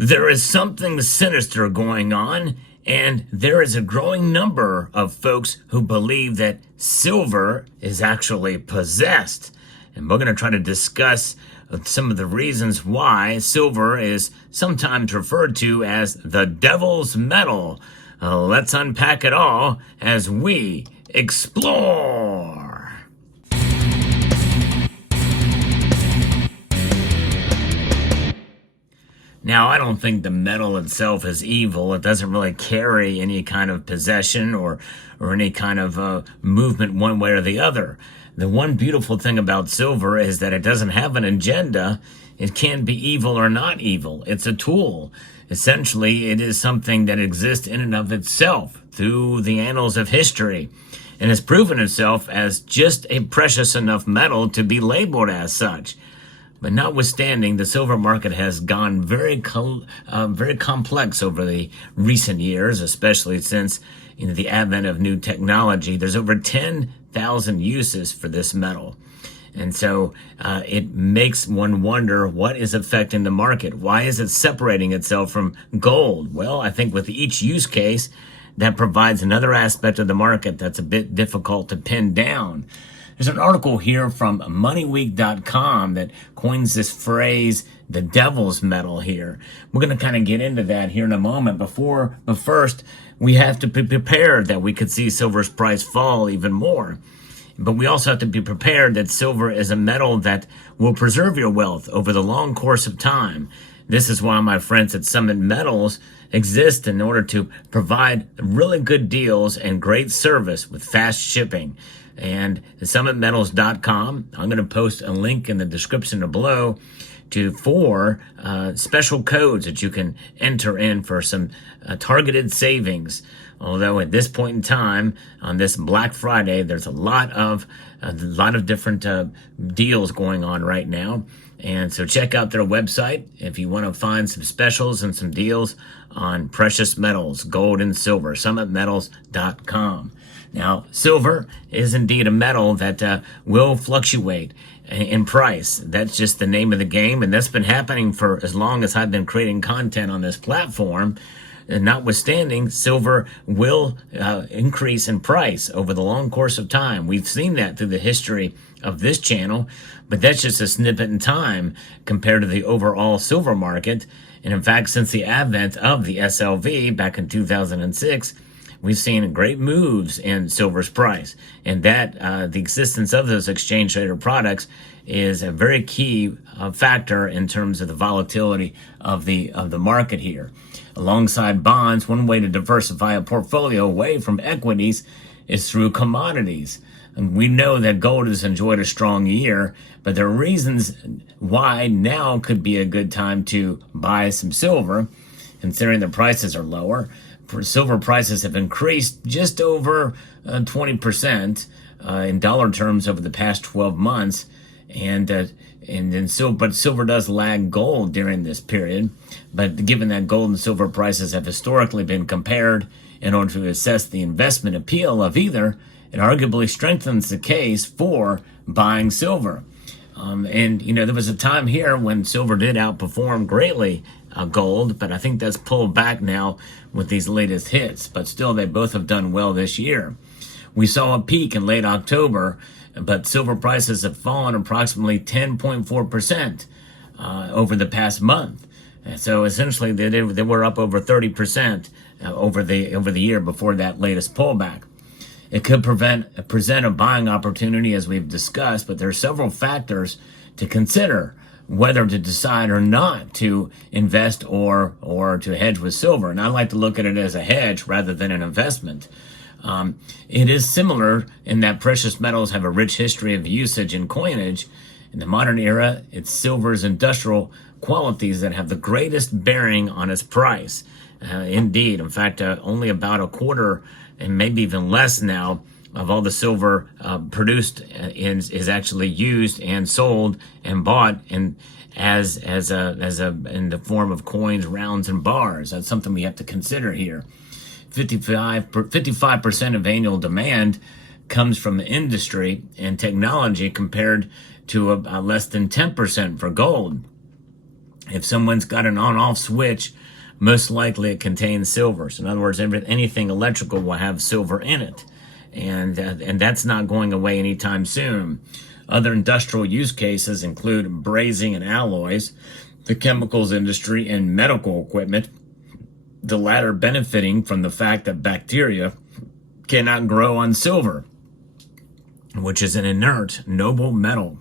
There is something sinister going on, and there is a growing number of folks who believe that silver is actually possessed. And we're going to try to discuss some of the reasons why silver is sometimes referred to as the devil's metal. Let's unpack it all as we explore. Now, I don't think the metal itself is evil. It doesn't really carry any kind of possession or any kind of movement one way or the other. The one beautiful thing about silver is that it doesn't have an agenda. It can be evil or not evil. It's a tool. Essentially, it is something that exists in and of itself through the annals of history and has proven itself as just a precious enough metal to be labeled as such. But notwithstanding, the silver market has gone very complex over the recent years, especially since the advent of new technology. There's over 10,000 uses for this metal. And so it makes one wonder what is affecting the market. Why is it separating itself from gold? Well, I think with each use case, that provides another aspect of the market that's a bit difficult to pin down. There's an article here from MoneyWeek.com that coins this phrase, the devil's metal here. We're going to kind of get into that here in a moment. But first, we have to be prepared that we could see silver's price fall even more. But we also have to be prepared that silver is a metal that will preserve your wealth over the long course of time. This is why my friends at Summit Metals exist in order to provide really good deals and great service with fast shipping. And SummitMetals.com, I'm going to post a link in the description below to four special codes that you can enter in for some targeted savings. Although at this point in time, on this Black Friday, there's a lot of different deals going on right now. And so check out their website if you want to find some specials and some deals on precious metals, gold and silver, SummitMetals.com. Now, silver is indeed a metal that will fluctuate in price. That's just the name of the game, and that's been happening for as long as I've been creating content on this platform. And notwithstanding, silver will increase in price over the long course of time. We've seen that through the history of this channel, but that's just a snippet in time compared to the overall silver market. And in fact, since the advent of the SLV back in 2006, we've seen great moves in silver's price, and that the existence of those exchange traded products is a very key factor in terms of the volatility of the market here. Alongside bonds, one way to diversify a portfolio away from equities is through commodities. And we know that gold has enjoyed a strong year, but there are reasons why now could be a good time to buy some silver, considering the prices are lower. Silver prices have increased just over 20% in dollar terms over the past 12 months, but silver does lag gold during this period. But given that gold and silver prices have historically been compared in order to assess the investment appeal of either, it arguably strengthens the case for buying silver. There was a time here when silver did outperform greatly gold, but I think that's pulled back now with these latest hits. But still, they both have done well this year. We saw a peak in late October, but silver prices have fallen approximately 10.4% over the past month. And so essentially, they were up over 30% over the year before that latest pullback. It could present a buying opportunity, as we've discussed, but there are several factors to consider whether to decide or not to invest or to hedge with silver. And I like to look at it as a hedge rather than an investment. It is similar in that precious metals have a rich history of usage and coinage. In the modern era, it's silver's industrial qualities that have the greatest bearing on its price. Indeed, in fact, only about a quarter and maybe even less now of all the silver produced is actually used and sold and bought in the form of coins, rounds, and bars. That's something we have to consider here. 55% of annual demand comes from industry and technology compared to less than 10% for gold. If someone's got an on-off switch, most likely it contains silver. So in other words, anything electrical will have silver in it. And that's not going away anytime soon. Other industrial use cases include brazing and alloys, the chemicals industry, and medical equipment, the latter benefiting from the fact that bacteria cannot grow on silver, which is an inert, noble metal.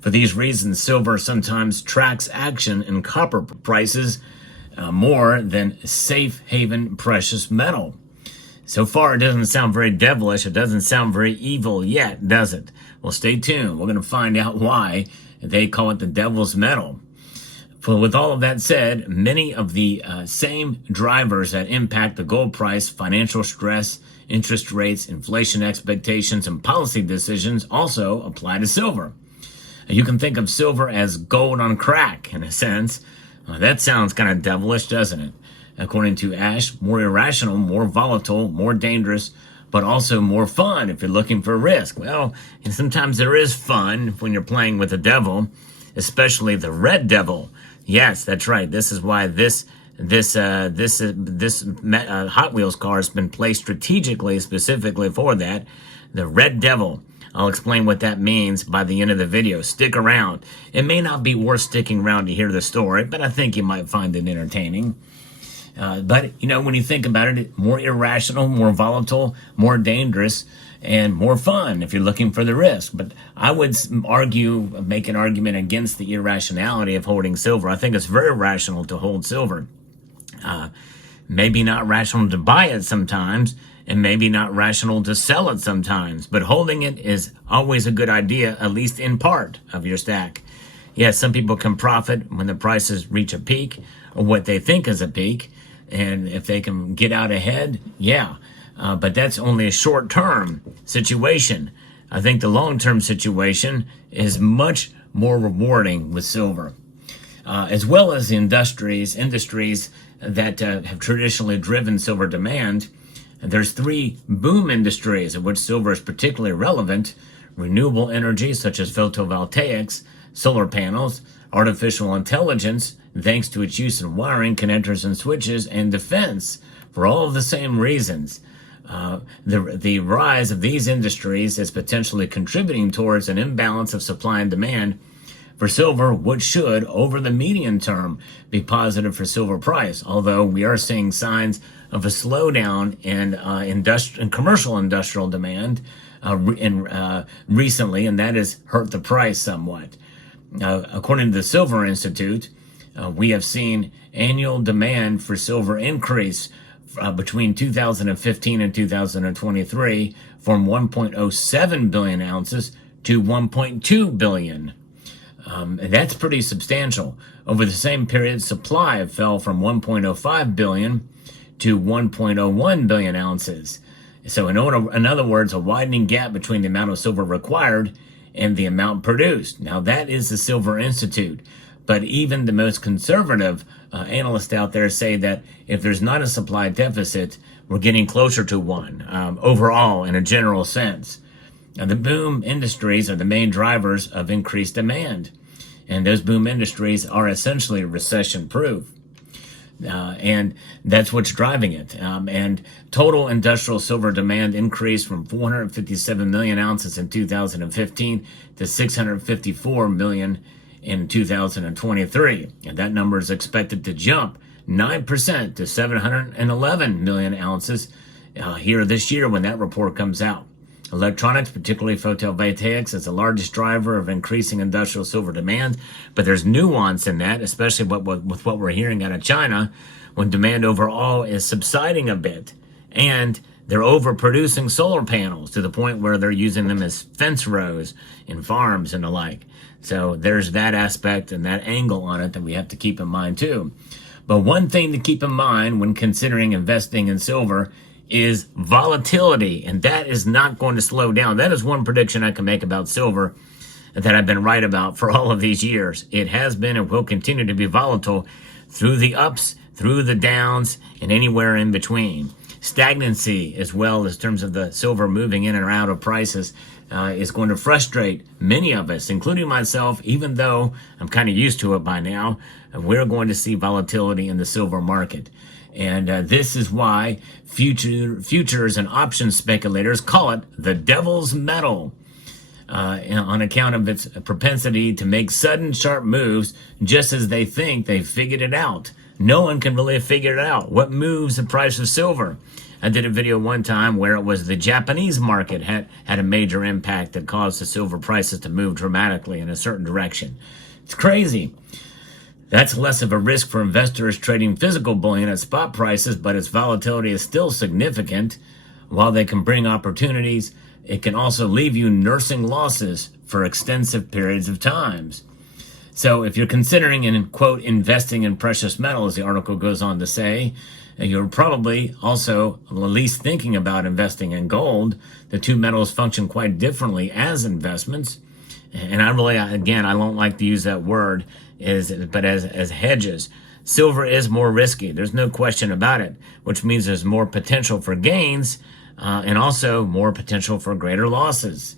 For these reasons, silver sometimes tracks action in copper prices more than safe haven precious metal. So far, it doesn't sound very devilish. It doesn't sound very evil yet, does it? Well, stay tuned. We're going to find out why they call it the devil's metal. With all of that said, many of the same drivers that impact the gold price, financial stress, interest rates, inflation expectations, and policy decisions also apply to silver. You can think of silver as gold on crack, in a sense. That sounds kind of devilish, doesn't it? According to Ash, more irrational, more volatile, more dangerous, but also more fun if you're looking for risk. Well, and sometimes there is fun when you're playing with the devil, especially the red devil. Yes, that's right. This is why this Hot Wheels car has been placed strategically, specifically for that. The red devil. I'll explain what that means by the end of the video. Stick around. It may not be worth sticking around to hear the story, but I think you might find it entertaining. But, when you think about it, more irrational, more volatile, more dangerous, and more fun if you're looking for the risk. But I would make an argument against the irrationality of holding silver. I think it's very rational to hold silver. Maybe not rational to buy it sometimes, and maybe not rational to sell it sometimes. But holding it is always a good idea, at least in part of your stack. Yes, some people can profit when the prices reach a peak, or what they think is a peak. And if they can get out ahead, yeah. But that's only a short-term situation. I think the long-term situation is much more rewarding with silver. As well as the industries that have traditionally driven silver demand. There's three boom industries of which silver is particularly relevant: renewable energy, such as photovoltaics, solar panels, artificial intelligence, thanks to its use in wiring, connectors, and switches, and defense, for all of the same reasons. The rise of these industries is potentially contributing towards an imbalance of supply and demand for silver, which should, over the medium term, be positive for silver price, although we are seeing signs of a slowdown in commercial industrial demand recently, and that has hurt the price somewhat. According to the Silver Institute, we have seen annual demand for silver increase between 2015 and 2023 from 1.07 billion ounces to 1.2 billion. And that's pretty substantial. Over the same period, supply fell from 1.05 billion to 1.01 billion ounces. So in other words, a widening gap between the amount of silver required and the amount produced. Now that is the Silver Institute. But even the most conservative analysts out there say that if there's not a supply deficit, we're getting closer to one overall in a general sense. Now, the boom industries are the main drivers of increased demand. And those boom industries are essentially recession-proof. And that's what's driving it. And total industrial silver demand increased from 457 million ounces in 2015 to 654 million in 2023. And that number is expected to jump 9% to 711 million ounces here this year when that report comes out. Electronics, particularly photovoltaics, is the largest driver of increasing industrial silver demand, but there's nuance in that, especially with what we're hearing out of China, when demand overall is subsiding a bit, and they're overproducing solar panels to the point where they're using them as fence rows in farms and the like. So there's that aspect and that angle on it that we have to keep in mind too. But one thing to keep in mind when considering investing in silver is volatility, and that is not going to slow down. That is one prediction I can make about silver that I've been right about for all of these years. It has been and will continue to be volatile through the ups, through the downs, and anywhere in between. Stagnancy, as well as terms of the silver moving in and out of prices, is going to frustrate many of us, including myself, even though I'm kind of used to it by now. We're going to see volatility in the silver market. And this is why futures and options speculators call it the devil's metal, on account of its propensity to make sudden, sharp moves just as they think they figured it out. No one can really figure it out. What moves the price of silver? I did a video one time where it was the Japanese market had a major impact that caused the silver prices to move dramatically in a certain direction. It's crazy. That's less of a risk for investors trading physical bullion at spot prices, but its volatility is still significant. While they can bring opportunities, it can also leave you nursing losses for extensive periods of times. So if you're considering, and quote, investing in precious metals, the article goes on to say, you're probably also at least thinking about investing in gold. The two metals function quite differently as investments. And I don't like to use that word, but as hedges. Silver is more risky. There's no question about it, which means there's more potential for gains and also more potential for greater losses.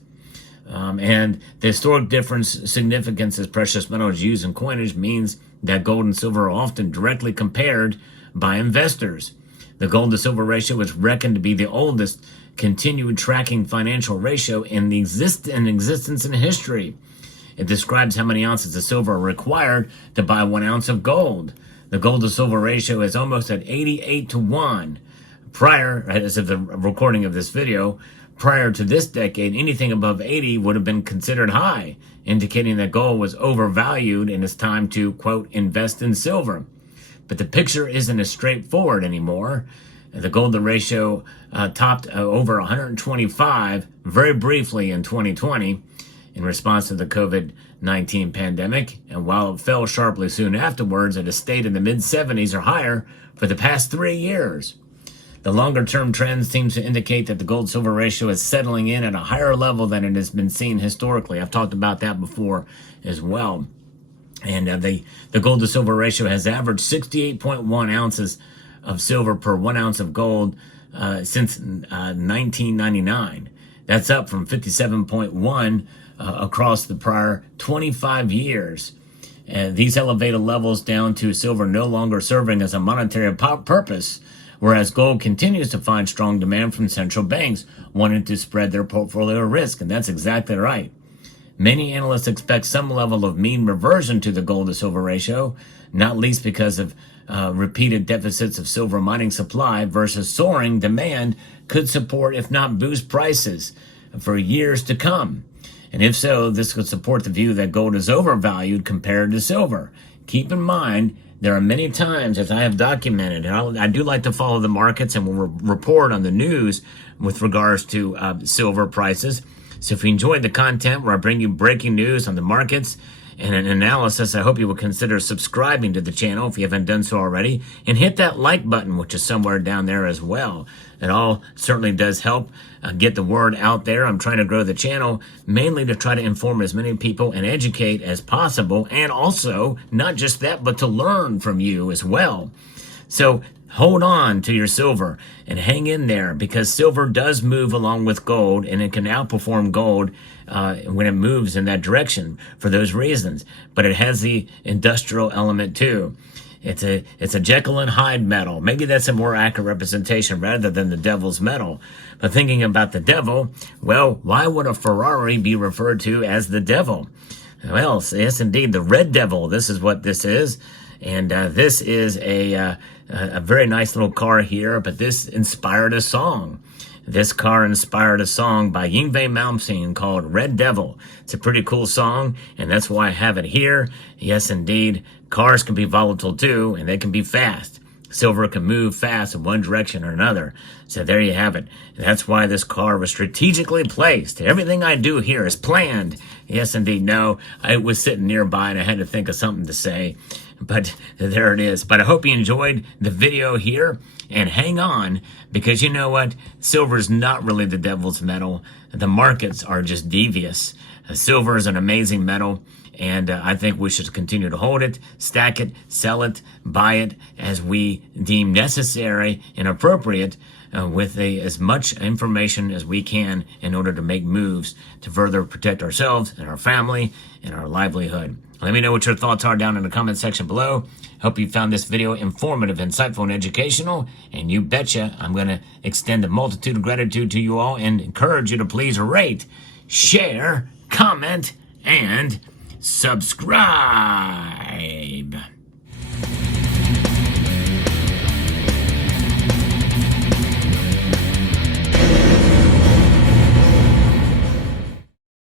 And the historic significance as precious metals used in coinage means that gold and silver are often directly compared by investors. The gold to silver ratio is reckoned to be the oldest continued tracking financial ratio in existence in history. It describes how many ounces of silver are required to buy 1 ounce of gold. The gold to silver ratio is almost at 88 to 1. Prior, as of the recording of this video, prior to this decade, anything above 80 would have been considered high, indicating that gold was overvalued and it's time to, quote, invest in silver. But the picture isn't as straightforward anymore. The gold to ratio topped over 125 very briefly in 2020 in response to the COVID-19 pandemic. And while it fell sharply soon afterwards, it has stayed in the mid-70s or higher for the past 3 years. The longer-term trend seems to indicate that the gold-silver ratio is settling in at a higher level than it has been seen historically. I've talked about that before as well. And the gold-to-silver ratio has averaged 68.1 ounces of silver per 1 ounce of gold since 1999. That's up from 57.1 across the prior 25 years. And these elevated levels down to silver no longer serving as a monetary purpose, whereas gold continues to find strong demand from central banks wanting to spread their portfolio risk. And that's exactly right. Many analysts expect some level of mean reversion to the gold to silver ratio, not least because of repeated deficits of silver mining supply versus soaring demand could support, if not boost, prices for years to come. And if so, this could support the view that gold is overvalued compared to silver. Keep in mind, there are many times, as I have documented, and I do like to follow the markets and will report on the news with regards to silver prices. So if you enjoyed the content where I bring you breaking news on the markets and an analysis, I hope you will consider subscribing to the channel if you haven't done so already, and hit that like button, which is somewhere down there as well. It all certainly does help get the word out there. I'm trying to grow the channel mainly to try to inform as many people and educate as possible, and also not just that, but to learn from you as well. So hold on to your silver and hang in there, because silver does move along with gold, and it can outperform gold when it moves in that direction for those reasons. But it has the industrial element too. It's a Jekyll and Hyde metal. Maybe that's a more accurate representation rather than the devil's metal. But thinking about the devil, well, why would a Ferrari be referred to as the devil? Well, yes, indeed, the red devil. This is what this is. And this is a very nice little car here, but this inspired a song. This car inspired a song by Yngwie Malmsteen called Red Devil. It's a pretty cool song, and that's why I have it here. Yes, indeed, cars can be volatile too, and they can be fast. Silver can move fast in one direction or another. So there you have it. That's why this car was strategically placed. Everything I do here is planned. Yes, indeed. No, I was sitting nearby and I had to think of something to say. But there it is. But I hope you enjoyed the video here. And hang on, because you know what? Silver is not really the devil's metal. The markets are just devious. Silver is an amazing metal. And I think we should continue to hold it, stack it, sell it, buy it as we deem necessary and appropriate, with as much information as we can in order to make moves to further protect ourselves and our family and our livelihood. Let me know what your thoughts are down in the comment section below. Hope you found this video informative, insightful, and educational. And you betcha I'm going to extend a multitude of gratitude to you all and encourage you to please rate, share, comment, and subscribe.